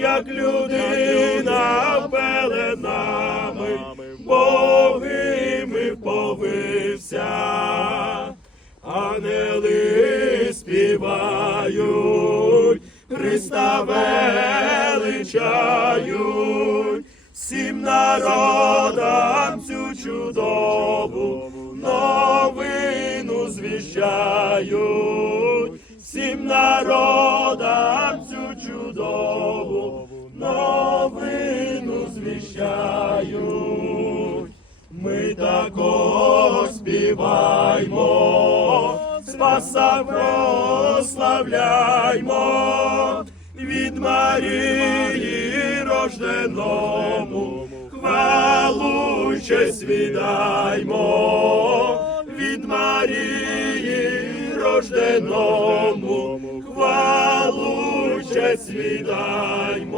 як людина пеленами, богими повився, ангели співають, Христа величають, всім народам цю чудову новину звіщають, всім народам цю чудову новину. Ми також співаймо, Спаса прославляймо, від Марії рожденому, хвалу честь віддаймо, від Марії рожденому, хвалу честь віддаймо.